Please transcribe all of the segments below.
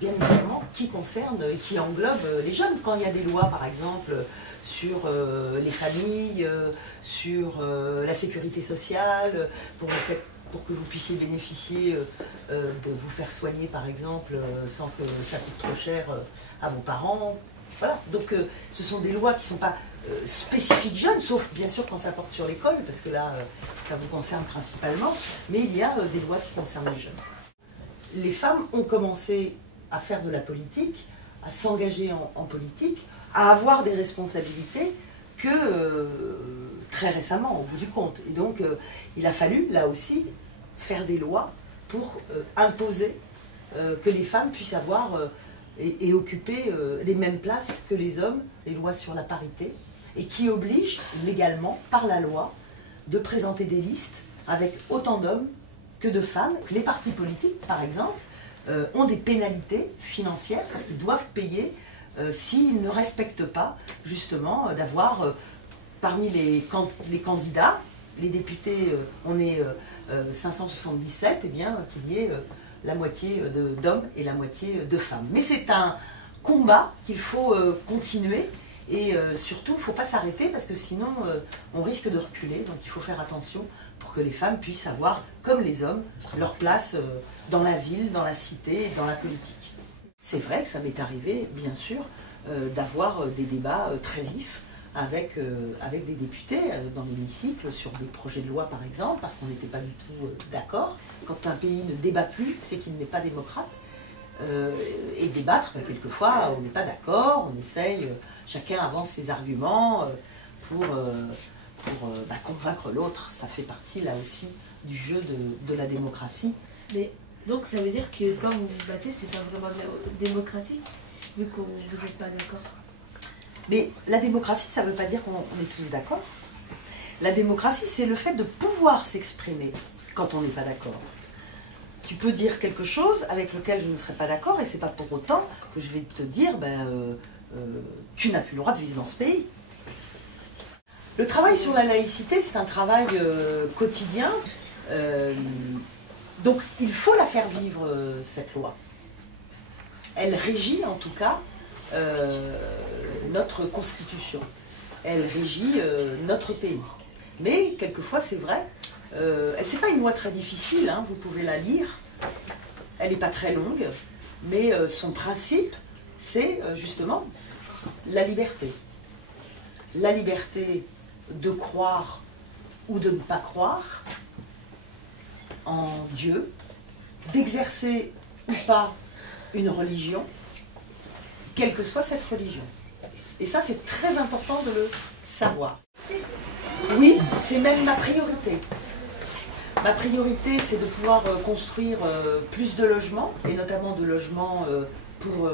bien évidemment, qui concernent et qui englobent les jeunes. Quand il y a des lois, par exemple, sur les familles, sur la sécurité sociale, pour que vous puissiez bénéficier de vous faire soigner, par exemple, sans que ça coûte trop cher à vos parents. Voilà, donc ce sont des lois qui ne sont pas spécifiques jeunes, sauf bien sûr quand ça porte sur l'école, parce que là, ça vous concerne principalement, mais il y a des lois qui concernent les jeunes. Les femmes ont commencé à faire de la politique, à s'engager en politique, à avoir des responsabilités que très récemment, au bout du compte. Et donc, il a fallu, là aussi, faire des lois pour imposer que les femmes puissent avoir et occuper les mêmes places que les hommes, les lois sur la parité, et qui obligent légalement, par la loi, de présenter des listes avec autant d'hommes que de femmes. Les partis politiques, par exemple, ont des pénalités financières, ils doivent payer s'ils ne respectent pas, justement, d'avoir parmi les candidats, les députés, on est 577, eh bien, qu'il y ait la moitié d'hommes et la moitié de femmes. Mais c'est un combat qu'il faut continuer et surtout, il ne faut pas s'arrêter parce que sinon, on risque de reculer. Donc il faut faire attention pour que les femmes puissent avoir, comme les hommes, leur place dans la ville, dans la cité et dans la politique. C'est vrai que ça m'est arrivé, bien sûr, d'avoir des débats très vifs avec des députés dans l'hémicycle sur des projets de loi, par exemple, parce qu'on n'était pas du tout d'accord. Quand un pays ne débat plus, c'est qu'il n'est pas démocrate. Et débattre, quelquefois, on n'est pas d'accord, on essaye, chacun avance ses arguments pour convaincre l'autre. Ça fait partie, là aussi, du jeu de la démocratie. Mais donc ça veut dire que quand vous vous battez, c'est pas vraiment de la démocratie, vu que vous n'êtes pas d'accord. Mais la démocratie, ça ne veut pas dire qu'on est tous d'accord. La démocratie, c'est le fait de pouvoir s'exprimer quand on n'est pas d'accord. Tu peux dire quelque chose avec lequel je ne serai pas d'accord et c'est pas pour autant que je vais te dire tu n'as plus le droit de vivre dans ce pays. Le travail sur la laïcité, c'est un travail quotidien. Donc il faut la faire vivre, cette loi. Elle régit en tout cas notre constitution. Elle régit notre pays. Mais quelquefois, c'est vrai, c'est pas une loi très difficile, hein, vous pouvez la lire. Elle n'est pas très longue, mais son principe, c'est justement la liberté. La liberté de croire ou de ne pas croire en Dieu, d'exercer ou pas une religion, quelle que soit cette religion. Et ça, c'est très important de le savoir. Oui, c'est même ma priorité. Ma priorité, c'est de pouvoir construire plus de logements, et notamment de logements pour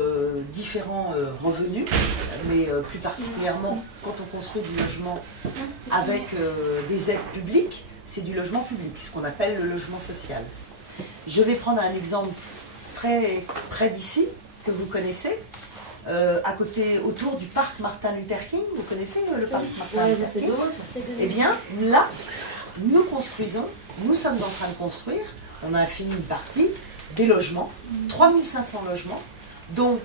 différents revenus, mais plus particulièrement quand on construit du logement avec des aides publiques, c'est du logement public, ce qu'on appelle le logement social. Je vais prendre un exemple très près d'ici, que vous connaissez, à côté, autour du parc Martin Luther King. Vous connaissez le parc Martin Luther King? Eh bien, là, nous construisons, nous sommes en train de construire, on a fini une partie, des logements, 3500 logements, dont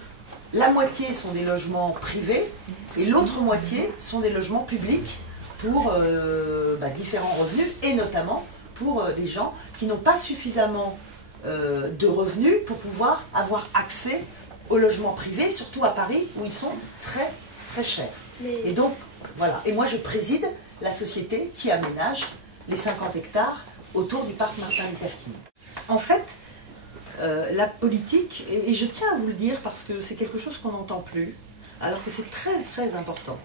la moitié sont des logements privés et l'autre moitié sont des logements publics pour différents revenus et notamment pour des gens qui n'ont pas suffisamment de revenus pour pouvoir avoir accès aux logements privés, surtout à Paris où ils sont très très chers. Et donc, voilà. Et moi je préside la société qui aménage les 50 hectares autour du parc Martin Luther King. En fait, la politique, et je tiens à vous le dire parce que c'est quelque chose qu'on n'entend plus, alors que c'est très très important,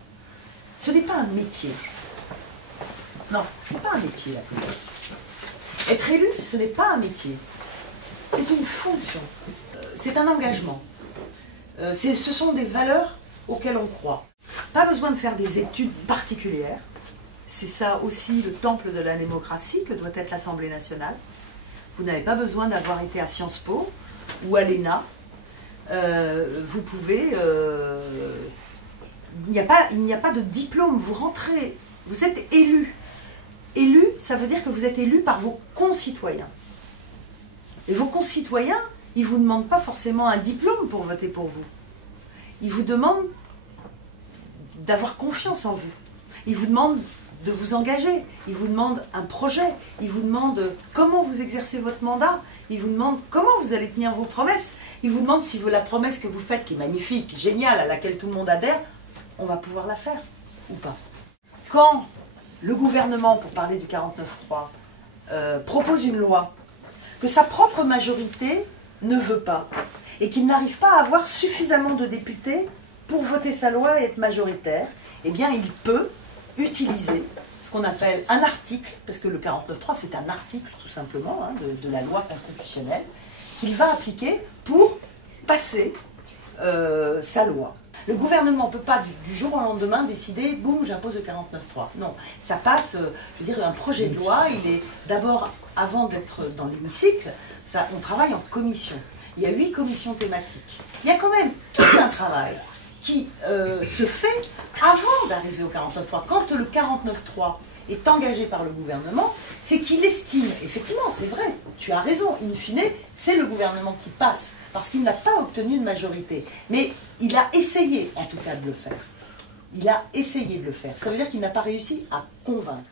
ce n'est pas un métier. Non, ce n'est pas un métier la politique. Être élu, ce n'est pas un métier. C'est une fonction. C'est un engagement. Ce sont des valeurs auxquelles on croit. Pas besoin de faire des études particulières. C'est ça aussi le temple de la démocratie que doit être l'Assemblée nationale. Vous n'avez pas besoin d'avoir été à Sciences Po ou à l'ENA. Vous pouvez... il n'y a pas de diplôme. Vous rentrez, vous êtes élu. Élu, ça veut dire que vous êtes élu par vos concitoyens. Et vos concitoyens, il ne vous demande pas forcément un diplôme pour voter pour vous. Il vous demande d'avoir confiance en vous. Il vous demande de vous engager. Il vous demande un projet. Il vous demande comment vous exercez votre mandat. Il vous demande comment vous allez tenir vos promesses. Il vous demande si la promesse que vous faites, qui est magnifique, géniale, à laquelle tout le monde adhère, on va pouvoir la faire ou pas. Quand le gouvernement, pour parler du 49.3, propose une loi que sa propre majorité ne veut pas et qu'il n'arrive pas à avoir suffisamment de députés pour voter sa loi et être majoritaire, eh bien il peut utiliser ce qu'on appelle un article, parce que le 49.3 c'est un article tout simplement hein, de la loi constitutionnelle, qu'il va appliquer pour passer sa loi. Le gouvernement ne peut pas du jour au lendemain décider, boum, j'impose le 49.3. Non, ça passe, je veux dire, un projet de loi, il est d'abord, avant d'être dans l'hémicycle, on travaille en commission. Il y a 8 commissions thématiques. Il y a quand même tout un travail qui se fait avant d'arriver au 49.3. Quand le 49.3 est engagé par le gouvernement, c'est qu'il estime, effectivement, c'est vrai, tu as raison, in fine, c'est le gouvernement qui passe, parce qu'il n'a pas obtenu une majorité. Mais il a essayé, en tout cas, de le faire. Il a essayé de le faire. Ça veut dire qu'il n'a pas réussi à convaincre.